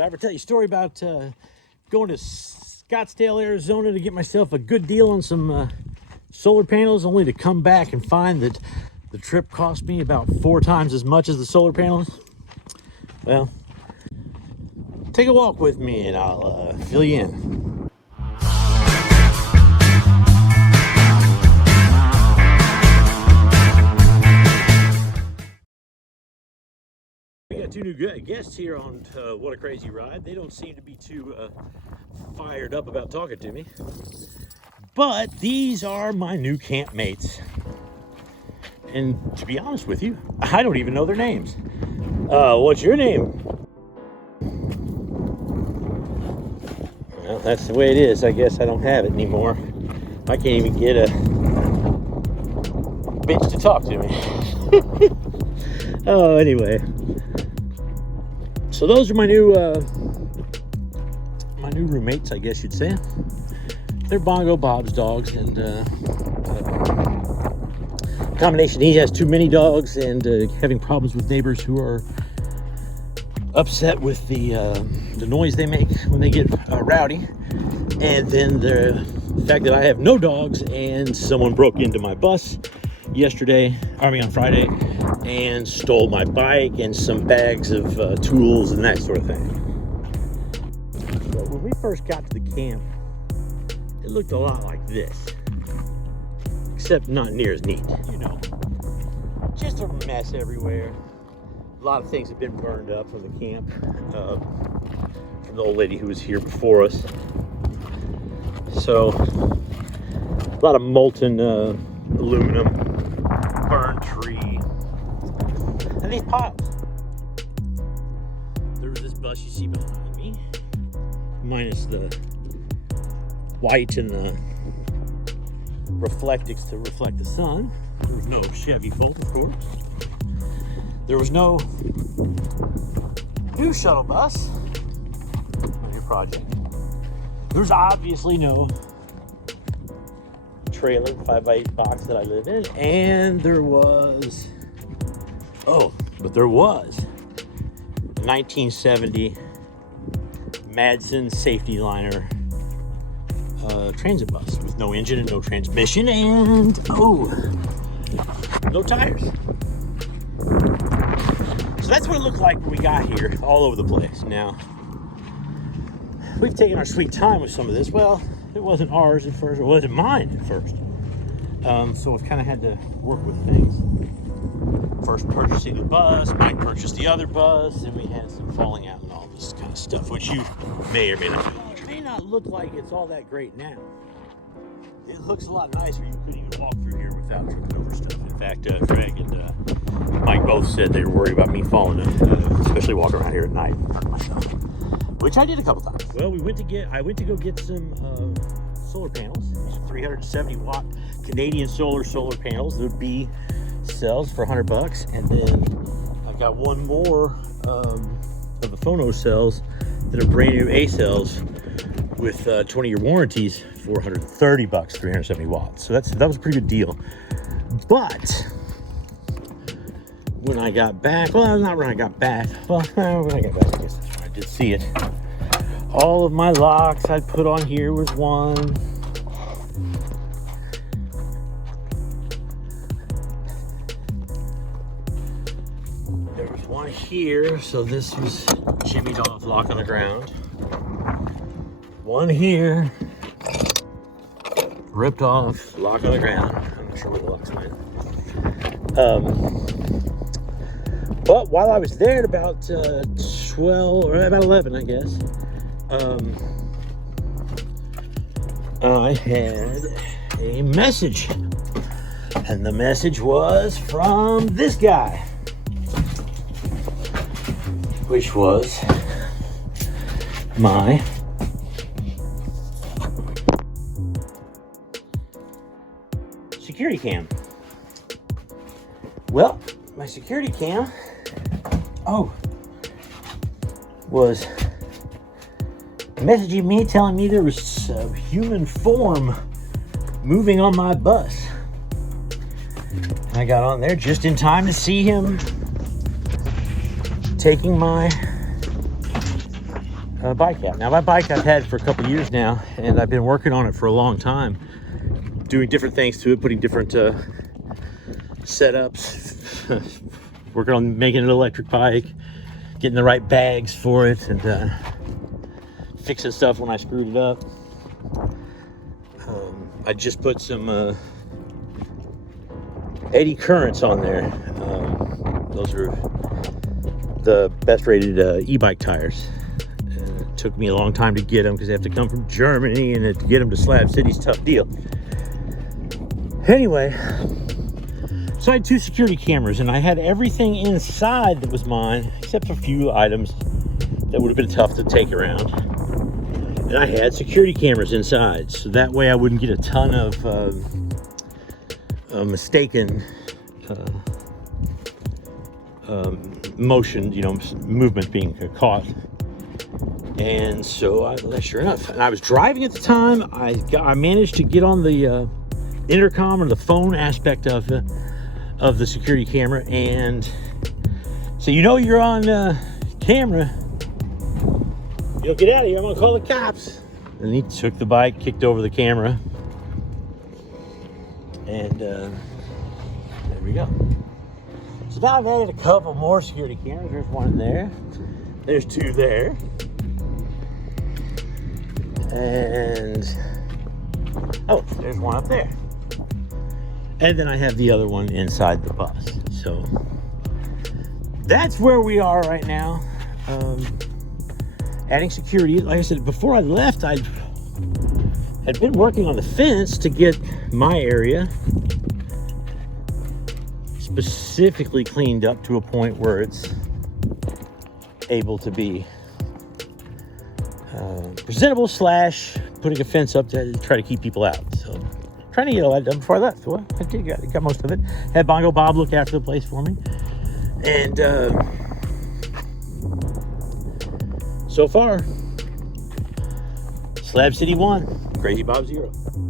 Did I ever tell you a story about going to Scottsdale, Arizona to get myself a good deal on some solar panels, only to come back and find that the trip cost me about 4 times as much as the solar panels? Well, take a walk with me and I'll fill you in. We got 2 new guests here on What a Crazy Ride. They don't seem to be too fired up about talking to me. But these are my new campmates. And to be honest with you, I don't even know their names. What's your name? Well, that's the way it is. I guess I don't have it anymore. I can't even get a bitch to talk to me. Oh, anyway. So those are my new roommates, I guess you'd say. They're Bongo Bob's dogs, and combination. He has too many dogs and having problems with neighbors who are upset with the noise they make when they get rowdy. And then the fact that I have no dogs and someone broke into my bus on Friday, and stole my bike and some bags of tools and that sort of thing. So when we first got to the camp, it looked a lot like this, except not near as neat. You know, just a mess everywhere. A lot of things have been burned up from the camp, from the old lady who was here before us. So a lot of molten aluminum, burned tree, and these piles. There was this bus you see behind me, minus the white and the reflectics to reflect the sun. There was no Chevy Volt, of course. There was no new shuttle bus on your project. There's obviously no trailer 5x8 box that I live in, and there was a 1970 Madsen safety liner transit bus with no engine and no transmission and no tires. So that's what it looked like when we got here, all over the place. Now, we've taken our sweet time with some of this. Well, it wasn't ours at first, it wasn't mine at first. So we've kind of had to work with things. First purchasing the bus, Mike purchased the other bus, and we had some falling out and all this kind of stuff, which you may or may not know. It may not look like it's all that great now. It looks a lot nicer. You couldn't even walk through here without tripping over stuff. In fact, Greg and Mike both said they were worried about me falling, especially walking around here at night and hurting myself, which I did a couple times. Well, I went to go get some solar panels, 370 watt Canadian solar panels. The B cells for $100, and then I've got one more of the phono cells that are brand new A cells with 20-year warranties for $130, 370 watts. So that was a pretty good deal. But when I got back, well, not when I got back. Well, when I got back, I guess that's when I did see it. All of my locks I'd put on here was one. There was one here, so this was jimmied off, lock on the ground. One here, ripped off, lock on the ground. I'm not sure where the lock's went. But while I was there at about 12 or about 11, I guess, I had a message, and the message was from this guy, which was my security cam. Well, my security cam was messaging me, telling me there was a human form moving on my bus. And I got on there just in time to see him taking my bike out. Now, my bike I've had for a couple years now, and I've been working on it for a long time, doing different things to it, putting different setups, working on making an electric bike, getting the right bags for it, and fixing stuff when I screwed it up. I just put some 80 currents on there. Those are the best rated e-bike tires. It took me a long time to get them because they have to come from Germany, and to get them to Slab City's a tough deal. Anyway, so I had 2 security cameras, and I had everything inside that was mine except for a few items that would have been tough to take around. And I had security cameras inside, so that way I wouldn't get a ton of mistaken motion, movement being caught. And so, sure enough, and I was driving at the time. I managed to get on the intercom or the phone aspect of the security camera, and so you're on camera. Get out of here! I'm gonna call the cops. And he took the bike, kicked over the camera, and there we go. So now I've added a couple more security cameras. There's one there. There's 2 there. And there's one up there. And then I have the other one inside the bus. So that's where we are right now. Adding security. Like I said, before I left, I had been working on the fence to get my area specifically cleaned up to a point where it's able to be presentable, / putting a fence up to try to keep people out. So trying to get all that done before I left. Well, I did got most of it. Had Bongo Bob look after the place for me. And so far, Slab City 1, Crazy Bob 0.